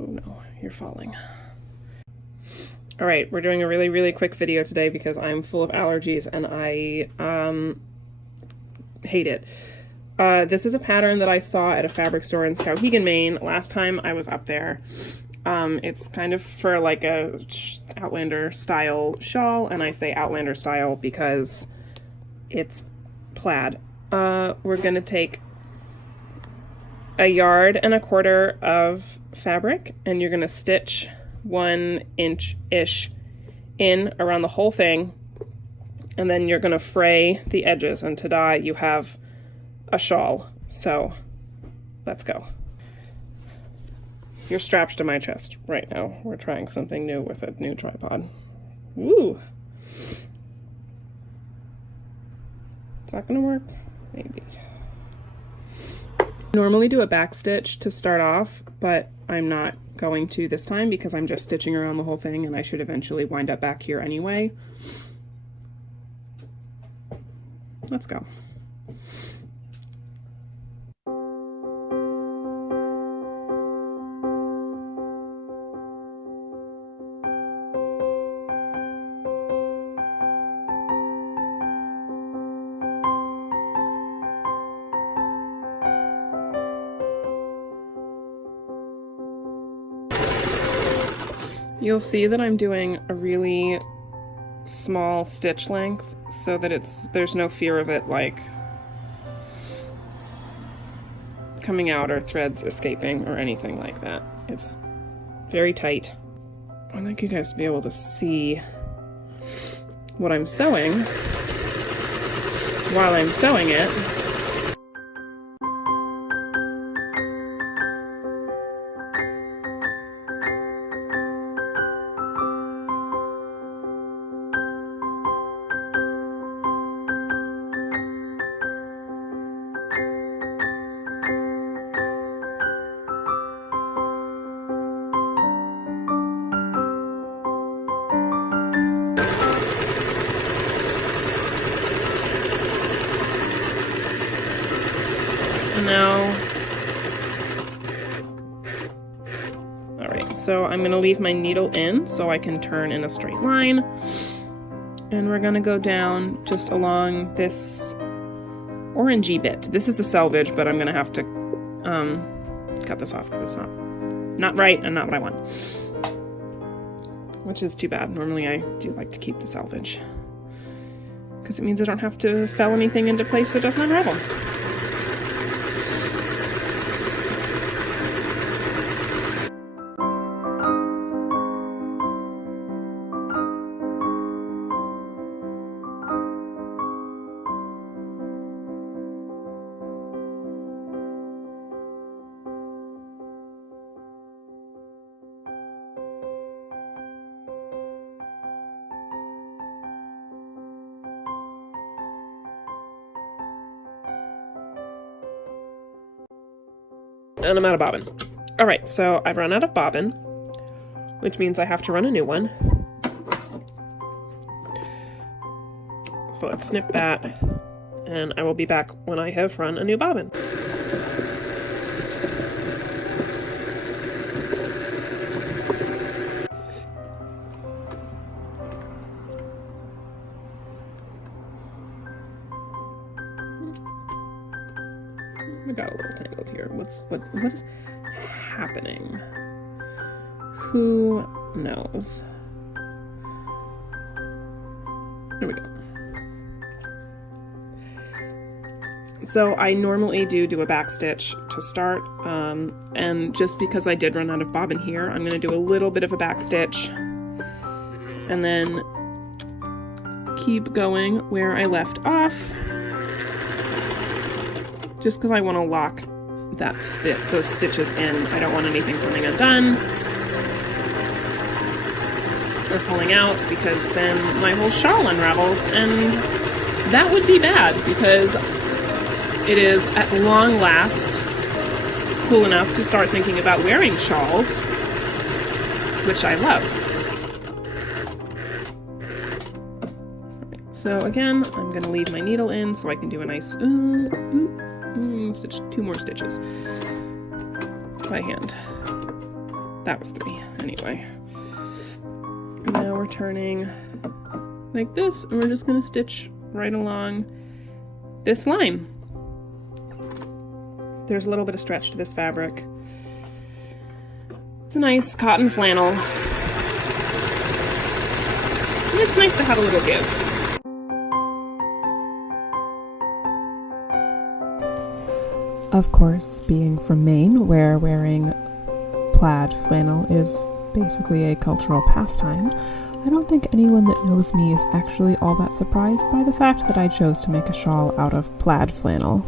Oh no, you're falling. All right, we're doing a really, really quick video today because I'm full of allergies and I hate it. This is a pattern that I saw at a fabric store in Skowhegan, Maine, last time I was up there. It's kind of for like a Outlander style shawl, and I say Outlander style because it's plaid. We're gonna take 1.25 yards of fabric, and you're gonna stitch 1 inch-ish in around the whole thing, and then you're gonna fray the edges, and ta-da, you have a shawl. So let's go. You're strapped to my chest right now. We're trying something new with a new tripod. Woo! Is that gonna work? Maybe. Normally do a back stitch to start off, but I'm not going to this time because I'm just stitching around the whole thing and I should eventually wind up back here anyway. Let's go. You'll see that I'm doing a really small stitch length so that there's no fear of it like coming out or threads escaping or anything like that. It's very tight. I'd like you guys to be able to see what I'm sewing while I'm sewing it. Alright, so I'm going to leave my needle in so I can turn in a straight line. And we're going to go down just along this orangey bit. This is the selvage, but I'm going to have to cut this off because it's not right and not what I want. Which is too bad. Normally I do like to keep the selvage, because it means I don't have to fell anything into place so it doesn't unravel. And I'm out of bobbin. Alright, so I've run out of bobbin, which means I have to run a new one. So let's snip that, and I will be back when I have run a new bobbin. I got a little tangled here. What is happening? Who knows? There we go. So I normally do a back stitch to start, and just because I did run out of bobbin here, I'm going to do a little bit of a back stitch and then keep going where I left off, just because I want to lock those stitches in. I don't want anything coming undone or pulling out, because then my whole shawl unravels, and that would be bad, because it is at long last cool enough to start thinking about wearing shawls, which I love. So again, I'm going to leave my needle in so I can do a nice stitch, 2 more stitches by hand. That was 3, anyway. And now we're turning like this, and we're just gonna stitch right along this line. There's a little bit of stretch to this fabric. It's a nice cotton flannel. And it's nice to have a little give. Of course, being from Maine, where wearing plaid flannel is basically a cultural pastime, I don't think anyone that knows me is actually all that surprised by the fact that I chose to make a shawl out of plaid flannel.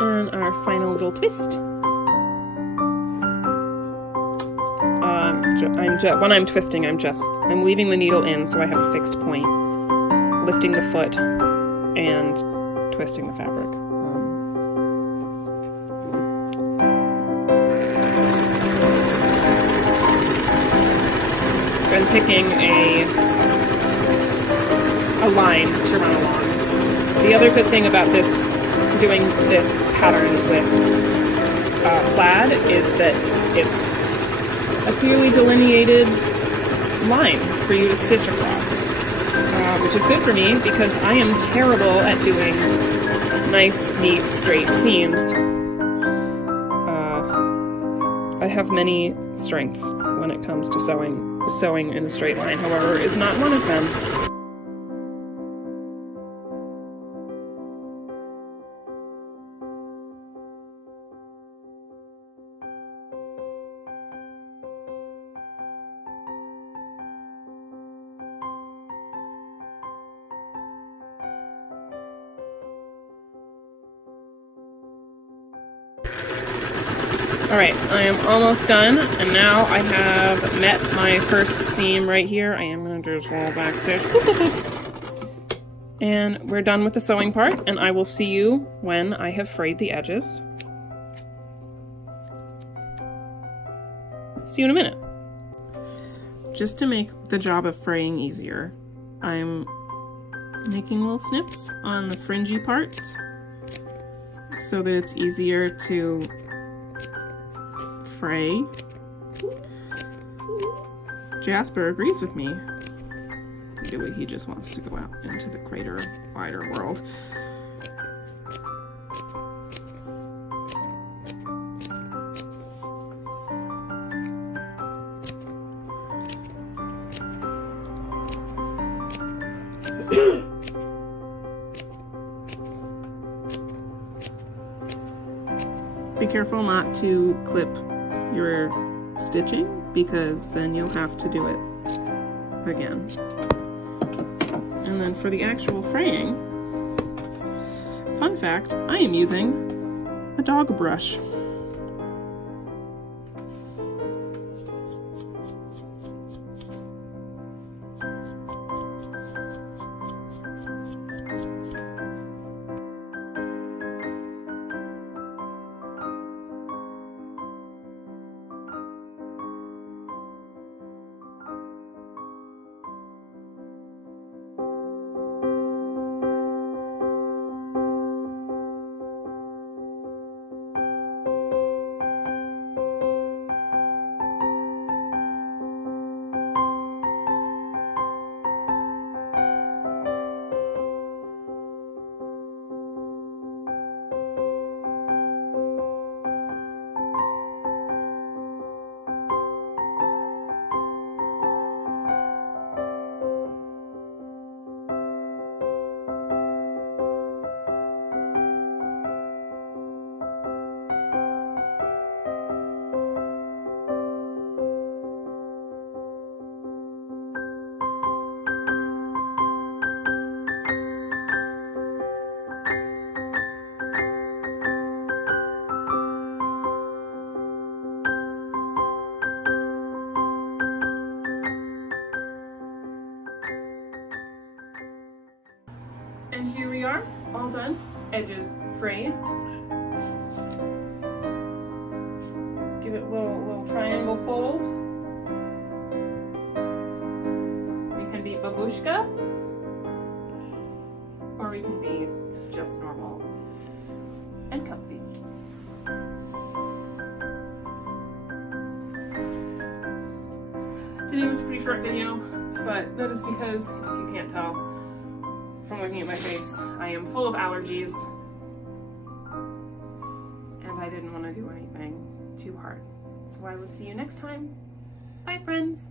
And our final little twist. When I'm twisting, I'm leaving the needle in so I have a fixed point, lifting the foot and twisting the fabric. I'm picking a line to run along. The other good thing about doing this pattern with plaid is that it's a clearly delineated line for you to stitch across, which is good for me because I am terrible at doing nice, neat, straight seams. I have many strengths when it comes to sewing. Sewing in a straight line, however, is not one of them. Alright, I am almost done, and now I have met my first seam right here. I am going to just roll back stitch. Boop, boop, boop. And we're done with the sewing part, and I will see you when I have frayed the edges. See you in a minute. Just to make the job of fraying easier, I'm making little snips on the fringy parts so that it's easier to fray. Jasper agrees with me. Really, he just wants to go out into the greater, wider world. Be careful not to clip your stitching, because then you'll have to do it again. And then for the actual fraying, fun fact, I am using a dog brush. all done. Edges frayed. Give it a little triangle fold. We can be babushka, or we can be just normal and comfy. Today was a pretty short video, but that is because, if you can't tell from looking at my face, I am full of allergies, and I didn't want to do anything too hard. So I will see you next time. Bye, friends.